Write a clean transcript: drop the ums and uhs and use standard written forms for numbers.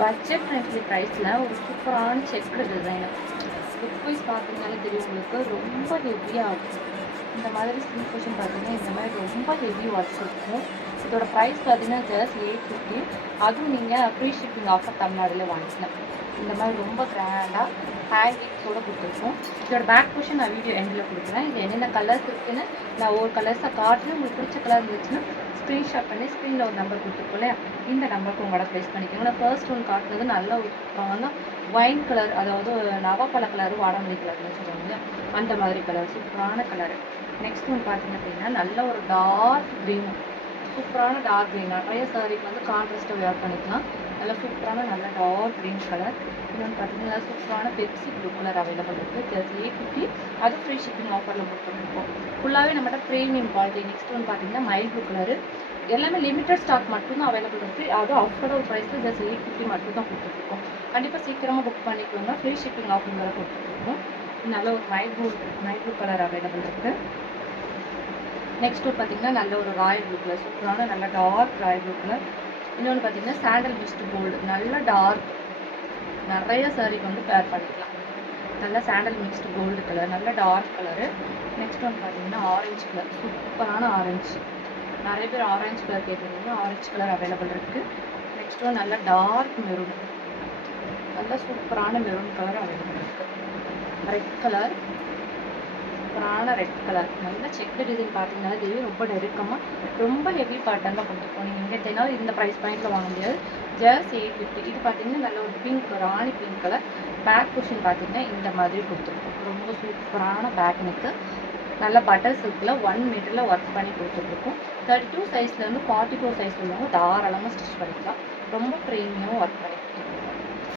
Budget friendly ப்ரைஸில் ஒரு சூப்பரான செக்குடு டிசைனு. லுக் வைஸ் பார்த்தீங்கனாலே தெரியும் உங்களுக்கு, ரொம்ப ஹெவியாக இருக்கும். இந்த மாதிரி ஸ்லீவ் போர்ஷன் பார்த்தீங்கன்னா இந்த மாதிரி ரொம்ப ஹெவி ஒர்க் இருக்கும். இதோட ப்ரைஸ் பார்த்தீங்கன்னா ஜஸ்ட் 850. அதுவும் நீங்கள் ஃப்ரீ ஷிப்பிங் ஆஃபர் தமிழ்நாடுல வாங்கிக்கலாம். இந்த மாதிரி ரொம்ப கிராண்டாக ஹேங்கிங்ஸோடு கொடுத்துருக்கோம். இதோட பேக் போர்ஷன் நான் வீடியோ எண்டில் கொடுக்குறேன். இது என்னென்ன கலர்ஸ் இருக்குன்னு நான் ஒவ்வொரு கலர்ஸாக காட்டுறேன். உங்களுக்கு பிடிச்ச கலர் இருந்துச்சுன்னா ஸ்க்ரீன்ஷாட் பண்ணி ஸ்க்ரீனில் ஒரு நம்பர் கொடுத்துருக்கோம் இல்லையா, இந்த நம்பருக்கு உங்களோட ப்ளேஸ் பண்ணிக்கோங்க. நான் ஃபர்ஸ்ட் ஒன் காட்டுறது நல்ல ஒரு ஒயின் கலர், அதாவது நவப்பழ கலர், வாடாமல்லி கலர்னு சொல்லுவாங்க, அந்த மாதிரி கலர், சூப்பரான கலர். நெக்ஸ்ட் ஒன் பார்த்தீங்க அப்படின்னா நல்ல ஒரு டார்க் க்ரீன், சூப்பரான டார்க் க்ரீன். நிறைய சாரிக்கு வந்து கான்ட்ராஸ்ட்டாக வேர் பண்ணிக்கலாம். நல்லா சூப்பரான நல்ல டார்க் க்ரீன் கலர். இன்னொன்று பார்த்தீங்கன்னா சூப்பரான பெப்சி ப்ளூ கலர் அவைலபிள் இருக்குது. ஜஸ்ட் 850. அது ஃப்ரீ ஷிப்பிங் ஆஃபரில் கொடுத்துருக்கோம். ஃபுல்லாகவே நம்மகிட்ட ப்ரீமியம் குவாலிட்டி. நெக்ஸ்ட் ஒன் பார்த்தீங்கன்னா மைல் ப்ளூ கலர். எல்லாமே லிமிட்டட் ஸ்டாக் மட்டும்தான் அவைலபிள் இருக்குது. அதுவும் அஃபோர்டபுள் ப்ரைஸில் ஜஸ்ட் 850 மட்டும் தான் கொடுத்துருக்கோம். கண்டிப்பாக சீக்கிரமாக புக் பண்ணிக்கோங்க. ஃப்ரீ ஷிப்பிங் ஆஃபர் வேறு கொடுத்துருக்கோம். நல்ல ஒரு மைல் ப்ளூ கலர் அவைலபிள் இருக்குது. நெக்ஸ்ட் ஒன் பார்த்தீங்கன்னா நல்ல ஒரு ராயல் ப்ளூ கலர், சூப்பரான நல்ல டார்க் ராயல் ப்ளூ கலர். இன்னொன்று பார்த்தீங்கன்னா சாண்டல் மிஸ்ட் கோல்டு, நல்ல டார்க், நிறைய சாரிக்கு வந்து பேர் பண்ணிக்கலாம். நல்ல சாண்டல் மிக்ஸ்டு கோல்டு கலர், நல்ல டார்க் கலரு. நெக்ஸ்ட் ஒன் பார்த்தீங்கன்னா ஆரஞ்சு கலர், சூப்பரான ஆரஞ்சு. நிறைய பேர் ஆரஞ்சு கலர் கேட்டிருந்தீங்க, ஆரஞ்சு கலர் அவைலபிள் இருக்குது. நெக்ஸ்ட் ஒன் நல்ல டார்க் மெரூன், நல்ல சூப்பரான மெரூன் கலர் அவைலபிள் இருக்குது. ரெட் கலர், சூப்பரான ரெட் கலர். நல்ல செக்கு டிசைன் பார்த்தீங்கன்னா இது ரொம்ப நெருக்கமாக ரொம்ப ஹெவி பேட்டர்ன் தான் கொடுத்துருக்கோம். நீங்கள் எங்கே தேனாலும் இந்த ப்ரைஸ் பாயிண்டில் வாங்க முடியாது. ஜஸ்ட் 850. இது பார்த்தீங்கன்னா நல்ல ஒரு பிங்க், ராணி பிங்க் கலர். பேக் போர்ஷன் பார்த்தீங்கன்னா இந்த மாதிரி கொடுத்துருக்கோம். ரொம்ப சூப்பரான பேக் நெக்கு, நல்ல பட்டர் சில்கில் 1 மீட்டரில் ஒர்க் பண்ணி கொடுத்துட்ருக்கோம். 32 சைஸ்லேருந்து 44 சைஸ் உள்ளவங்க தாராளமாக ஸ்டிச் பண்ணிக்கலாம். ரொம்ப ப்ரீமியமாக ஒர்க் பண்ணி கொடுத்துருக்கோம்.